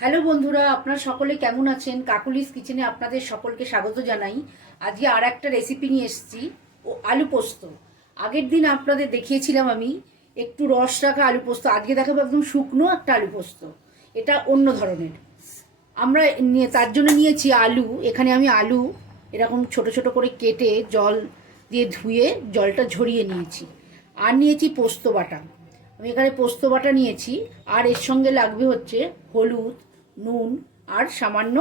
Hello বন্ধুরা, আপনারা সকলে কেমন আছেন? কাকুলিস কিচেনে আপনাদের সকলকে স্বাগত জানাই। আজকে আর একটা রেসিপি নিয়ে এসেছি, ও আলু পোস্ত। আগের দিন আপনাদের দেখিয়েছিলাম আমি, একটু রস রাখা আলু পোস্ত। আজকে দেখাবো একদম শুকনো একটা আলু পোস্ত। এটা অন্য ধরনের। আমরা তার জন্য নিয়েছি আলু। এখানে আমি আলু এরকম ছোট ছোট করে কেটে জল দিয়ে ধুয়ে জলটা ঝরিয়ে নিয়েছি। আর নিয়েছি পোস্ত বাটা। আমি এখানে পোস্ত বাটা নিয়েছি। আর এর সঙ্গে লাগবে হচ্ছে হলুদ নুন আর সামান্য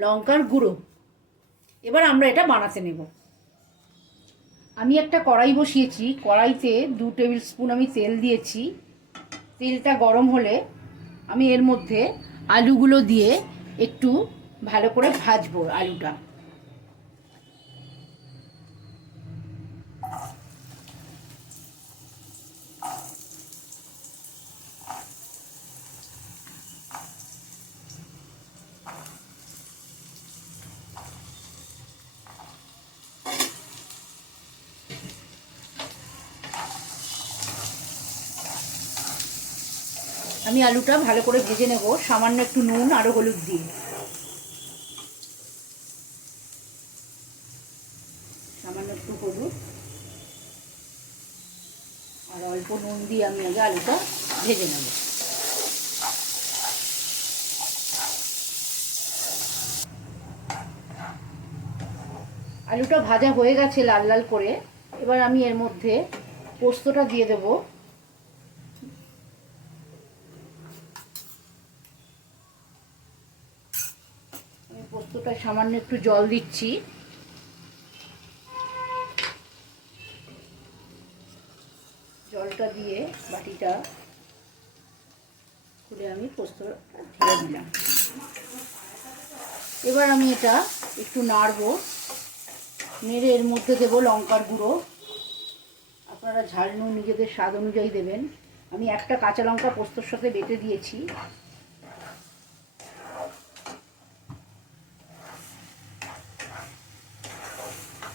লঙ্কার গুঁড়ো। এবার আমরা এটা বানাতে নেব। আমি একটা কড়াই বসিয়েছি। কড়াইতে দু টেবিল স্পুন আমি তেল দিয়েছি। তেলটা গরম হলে আমি এর মধ্যে আলুগুলো দিয়ে একটু ভালো করে ভাজবো আলুটা। আমি আলুটা ভালো করে ভেজে নেব। সামান্য একটু নুন আর হলুদ দিয়ে। সামান্য একটু হলুদ। আর অল্প নুন দিয়ে আমি আগে আলুটা ভেজে নেব। আলুটা ভাজা হয়ে গেছে লাল লাল করে। এবার আমি এর মধ্যে পোস্তটা দিয়ে দেবো আমি পোস্তটা সামান্য একটু জল দিচ্ছি। জলটা দিয়ে বাটিটা খুলে আমি পোস্তটা ঢেলে দিলাম। এবার আমি এটা একটু নাড়বো। নেড়ে এর মধ্যে দেবো লঙ্কার গুঁড়ো। আপনারা ঝাল নুন নিজেদের স্বাদ অনুযায়ী দেবেন। আমি একটা কাঁচা লঙ্কা পোস্তর সাথে বেটে দিয়েছি।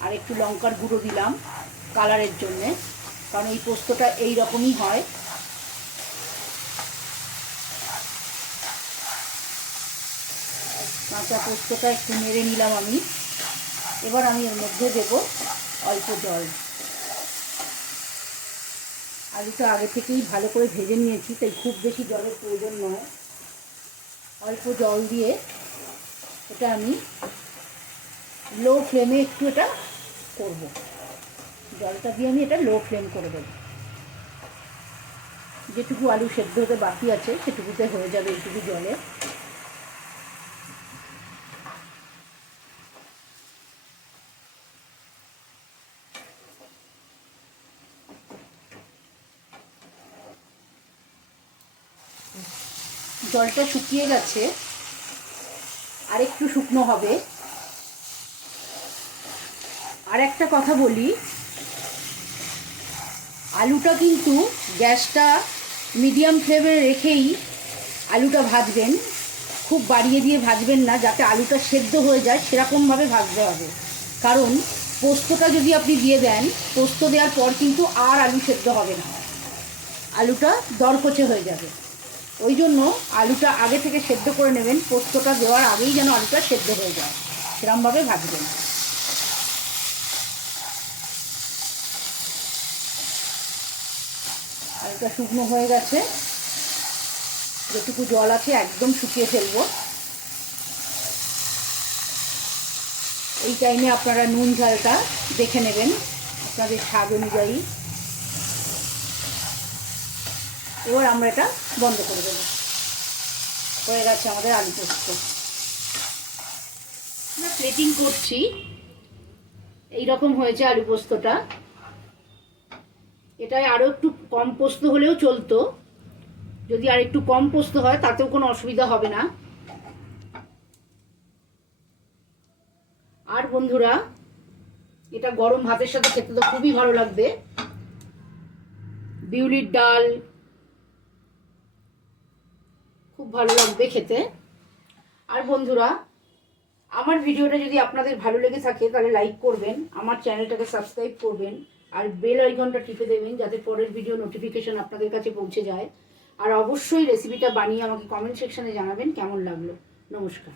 আর একটু লঙ্কার গুঁড়ো দিলাম কালারের জন্যে, কারণ এই পোস্তটা এই রকমই হয়। কাঁচা পোস্তটা একটু নেড়ে নিলাম আমি। এবার আমি এর মধ্যে দেব অল্প জল। আলুটা আগে থেকেই ভালো করে ভেজে নিয়েছি, তাই খুব বেশি জলের প্রয়োজন নয়। অল্প জল দিয়ে এটা আমি লো ফ্লেমে একটু এটা করব। জলটা দিয়ে আমি এটা লো ফ্লেম করে দেবো। যেটুকু আলু সেদ্ধ হতে বাকি আছে, সেটুকুতে হয়ে যাবে এইটুকু জলে। জলটা শুকিয়ে গেছে। আর একটু শুকনো হবে। আর একটা কথা বলি, আলুটা কিন্তু গ্যাসটা মিডিয়াম ফ্লেমে রেখেই আলুটা ভাজবেন। খুব বাড়িয়ে দিয়ে ভাজবেন না, যাতে আলুটা সেদ্ধ হয়ে যায়, সেরকমভাবে ভাজতে হবে। কারণ পোস্তটা যদি আপনি দিয়ে দেন, পোস্ত দেওয়ার পর কিন্তু আর আলু সেদ্ধ হবে না। আলুটা দরকচে হয়ে যাবে। ওই জন্য আলুটা আগে থেকে সেদ্ধ করে নেবেন, পোস্তটা দেওয়ার আগেই যেন আলুটা সেদ্ধ হয়ে যায়। সেরকমভাবে ভাজবেন। আলুটা শুকনো হয়ে গেছে। যেটুকু জল আছে একদম শুকিয়ে ফেলব। এই টাইমে আপনারা নুন ঝালটা দেখে নেবেন, আপনাদের স্বাদ অনুযায়ী। এবার আমরা এটা বন্ধ করে দেবো। হয়ে গেছে আমাদের আলু পোস্ত। আমরা প্লেটিং করছি। এই রকম হয়েছে আলু পোস্তটা। এটায় আরও একটু কম পোস্ত হলেও চলতো। যদি আর একটু কম পোস্ত হয়, তাতেও কোনো অসুবিধা হবে না। আর বন্ধুরা, এটা গরম ভাতের সাথে খেতে তো খুবই ভালো লাগবে। বিউলির ডাল খুব ভালো লাগবে খেতে। আর বন্ধুরা, আমার ভিডিওটা যদি আপনাদের ভালো লেগে থাকে, তাহলে লাইক করবেন, আমার চ্যানেলটাকে সাবস্ক্রাইব করবেন। আর বেল আইকনটা টিপে দেবেন যাতে পরের ভিডিও নোটিফিকেশন আপনাদের কাছে পৌঁছে যায়। আর অবশ্যই রেসিপিটা বানিয়ে আমাকে কমেন্ট সেকশনে জানাবেন, কেমন লাগল? নমস্কার।